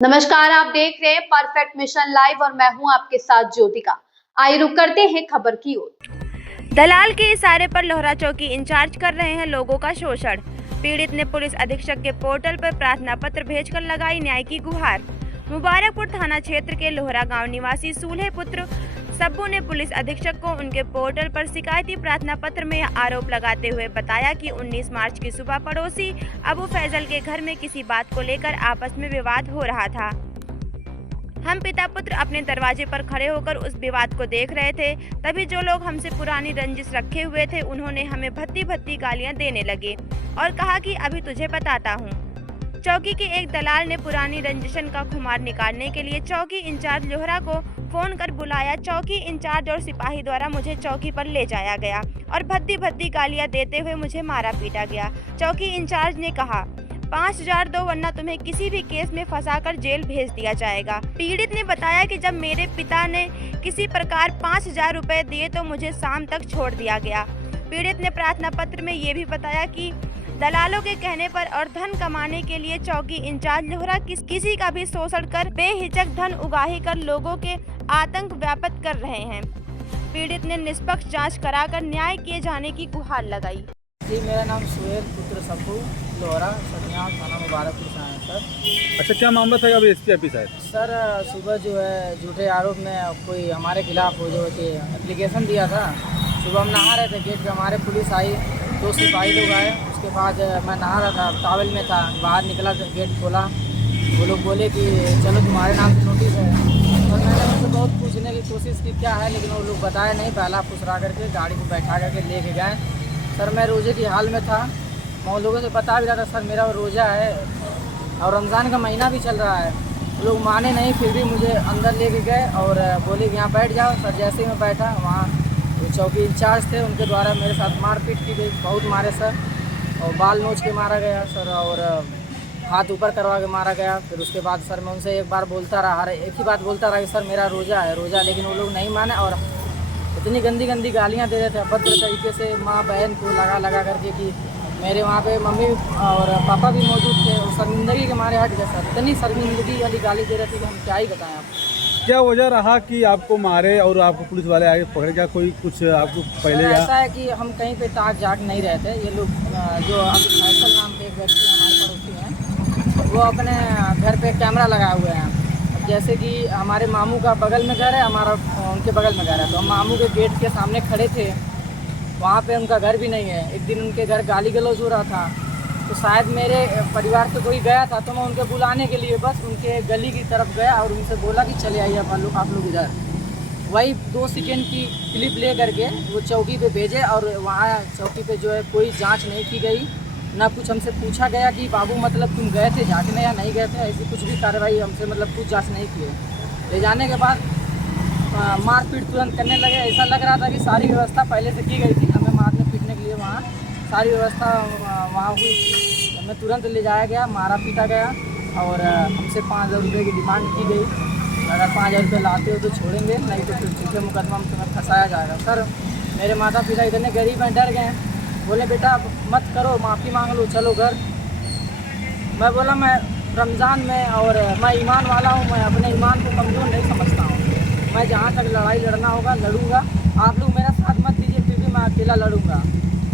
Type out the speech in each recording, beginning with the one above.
नमस्कार, आप देख रहे हैं परफेक्ट मिशन लाइव और मैं हूं आपके साथ ज्योतिका। आइए रुक करते हैं खबर की ओर। दलाल के इशारे पर लोहरा चौकी इंचार्ज कर रहे हैं लोगों का शोषण। पीड़ित ने पुलिस अधीक्षक के पोर्टल पर प्रार्थना पत्र भेजकर लगाई न्याय की गुहार। मुबारकपुर थाना क्षेत्र के लोहरा गांव निवासी सूल्हे पुत्र सब्बू ने पुलिस अधीक्षक को उनके पोर्टल पर शिकायती प्रार्थना पत्र में आरोप लगाते हुए बताया कि 19 मार्च की सुबह पड़ोसी अबू फैजल के घर में किसी बात को लेकर आपस में विवाद हो रहा था। हम पिता पुत्र अपने दरवाजे पर खड़े होकर उस विवाद को देख रहे थे, तभी जो लोग हमसे पुरानी रंजिश रखे हुए थे उन्होंने हमें भद्दी भद्दी गालियां देने लगे और कहा कि अभी तुझे बताता हूँ। चौकी के एक दलाल ने पुरानी रंजिशन का खुमार निकालने के लिए चौकी इंचार्ज लोहरा को फोन कर बुलाया। चौकी इंचार्ज और सिपाही द्वारा मुझे चौकी पर ले जाया गया और भद्दी भद्दी गालियां देते हुए मुझे मारा पीटा गया। चौकी इंचार्ज ने कहा 5,000 दो वरना तुम्हें किसी भी केस में फंसाकर जेल भेज दिया जाएगा। पीड़ित ने बताया कि जब मेरे पिता ने किसी प्रकार 5,000 रुपए दिए तो मुझे शाम तक छोड़ दिया गया। पीड़ित ने प्रार्थना पत्र में ये भी बताया कि दलालों के कहने पर और धन कमाने के लिए चौकी इंचार्ज लोहरा किसी का भी शोषण कर बेहिचक धन उगाही कर लोगों के आतंक व्याप्त कर रहे हैं। पीड़ित ने निष्पक्ष जांच कराकर न्याय किए जाने की गुहार लगाई। जी, मेरा नाम सुहेल पुत्र सब्बू लोहरा सटिया थाना मुबारकपुर से है सर। अच्छा, क्या मामला था अभी एसपी ऑफिस आए? सर सुबह जो है झूठे आरोप में कोई हमारे खिलाफ वो जो कि एप्लीकेशन दिया था। सुबह हम नहा रहे थे, गेट पे हमारे पुलिस आई, 2 सिपाही लोग आए। उसके बाद मैं नहा रहा था, टॉवल में था, बाहर निकला, गेट खोला, वो लोग बोले कि चलो तुम्हारे नाम से नोटिस है। और मैंने उनसे बहुत पूछने की कोशिश की क्या है, लेकिन वो लोग बताया नहीं। पहला फुसरा करके गाड़ी को बैठा करके लेके गए। सर मैं रोज़े की हाल में था, मैं उन लोगों से बता भी रहा था सर मेरा रोज़ा है और रमज़ान का महीना भी चल रहा है। वो लोग माने नहीं, फिर भी मुझे अंदर लेके गए और बोले कि यहाँ बैठ जाओ। सर जैसे ही मैं बैठा, वहाँ जो चौकी इंचार्ज थे उनके द्वारा मेरे साथ मारपीट की गई, बहुत मारे सर, और बाल नोच के मारा गया सर, और हाथ ऊपर करवा के मारा गया। फिर उसके बाद सर मैं उनसे एक बार बोलता रहा, एक ही बात बोलता रहा कि सर मेरा रोज़ा है रोज़ा, लेकिन वो लोग नहीं माने और इतनी गंदी गंदी गालियाँ दे रहे थे अभद्र तरीके से, माँ बहन को लगा करके कि मेरे वहाँ पे मम्मी और पापा भी मौजूद थे। और शर्मिंदगी के मारे हट गए सर, इतनी शर्मिंदगी वाली गाली दे रहे थे कि हम क्या ही बताएं आपको। क्या वजह रहा कि आपको मारे और आपको पुलिस वाले आगे पकड़े? क्या कोई कुछ आपको पहले ऐसा है कि हम कहीं पे ताक जाग नहीं रहे थे। ये लोग जो अभी फैसल नाम के एक व्यक्ति हमारे पड़ोसी हैं, वो अपने घर पे कैमरा लगाए हुए हैं। जैसे कि हमारे मामू का बगल में घर है, हमारा उनके बगल में घर है, तो हम मामू के गेट के सामने खड़े थे, वहाँ पे उनका घर भी नहीं है। एक दिन उनके घर गाली गलौज हो रहा था, तो शायद मेरे परिवार से कोई गया था, तो मैं उनके बुलाने के लिए बस उनके गली की तरफ गया और उनसे बोला कि चले आइए आप लोग इधर। वही 2 सेकेंड की क्लिप ले करके वो चौकी पे भेजे और वहाँ चौकी पे जो है कोई जांच नहीं की गई, ना कुछ हमसे पूछा गया कि बाबू मतलब तुम गए थे जांचने या नहीं गए थे। ऐसी कुछ भी कार्रवाई हमसे मतलब कुछ जांच नहीं किए। ले जाने के बाद मारपीट तुरंत करने लगे। ऐसा लग रहा था कि सारी व्यवस्था पहले से की गई थी हमें मारने पीटने के लिए। वहाँ सारी व्यवस्था वहाँ हुई, हमें तुरंत ले जाया गया, मारा पीटा गया और हमसे 5,000 रुपये की डिमांड की गई। अगर 5,000 रुपये लाते हो तो छोड़ेंगे, नहीं तो फिर झूठे मुकदमा में तुम्हें फंसाया जाएगा। सर मेरे माता पिता इतने गरीब हैं, डर गए, बोले बेटा मत करो, माफ़ी मांग लो, चलो घर। मैं बोला मैं रमज़ान में और मैं ईमान वाला हूँ, मैं अपने ईमान को कमज़ोर नहीं समझता हूँ। मैं जहाँ तक लड़ाई लड़ना होगा लड़ूंगा, आप लोग मेरा साथ मत दीजिए, फिर भी मैं अकेला लड़ूंगा,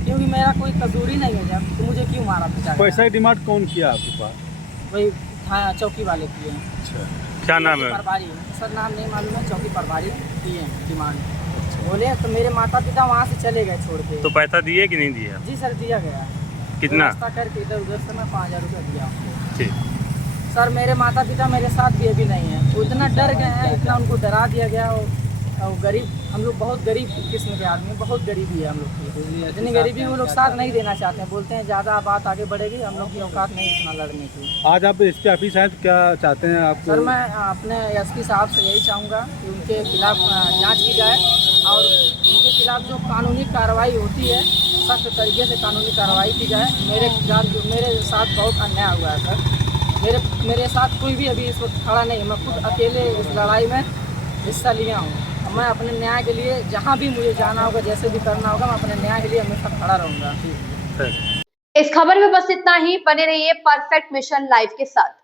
क्योंकि मेरा कोई कसूर ही नहीं है। जब तो मुझे क्यों मारा पीटा? पैसा की डिमांड कौन किया आपके पास? वही थाना चौकी वाले किए हैं। अच्छा, क्या नाम है? प्रभारी, सर नाम नहीं मालूम है, चौकी प्रभारी किए हैं डिमांड। बोले तो मेरे माता पिता वहाँ से चले गए छोड़ के। तो पैसा दिए कि नहीं दिया? जी सर दिया गया। कितना? व्यवस्था करके इधर उधर से मैं 5,000 रुपये दिया आपको। ठीक। सर मेरे माता पिता मेरे साथ भी अभी नहीं है, वो इतना डर गए हैं, इतना उनको डरा दिया गया। और गरीब, हम लोग बहुत गरीब किस्म के आदमी, बहुत गरीबी है हम लोग की। इतनी गरीबी वो लोग साथ नहीं देना चाहते हैं, बोलते हैं ज़्यादा बात आगे बढ़ेगी, हम लोग की औकात नहीं इतना लड़ने की। आज आप एसपी ऑफिस आए तो क्या चाहते हैं आप? सर मैं अपने एसपी साहब से यही चाहूँगा कि उनके खिलाफ जांच की जाए और उनके खिलाफ जो कानूनी कार्रवाई होती है सख्त तरीके से कानूनी कार्रवाई की जाए। मेरे साथ बहुत अन्याय हुआ है सर, मेरे साथ कोई भी अभी इस वक्त खड़ा नहीं है। मैं खुद अकेले इस लड़ाई में हिस्सा लिया हूँ। मैं अपने न्याय के लिए जहाँ भी मुझे जाना होगा, जैसे भी करना होगा, मैं अपने न्याय के लिए हमेशा खड़ा रहूँगा। इस खबर में बस इतना ही। बने रहिए परफेक्ट मिशन लाइव के साथ।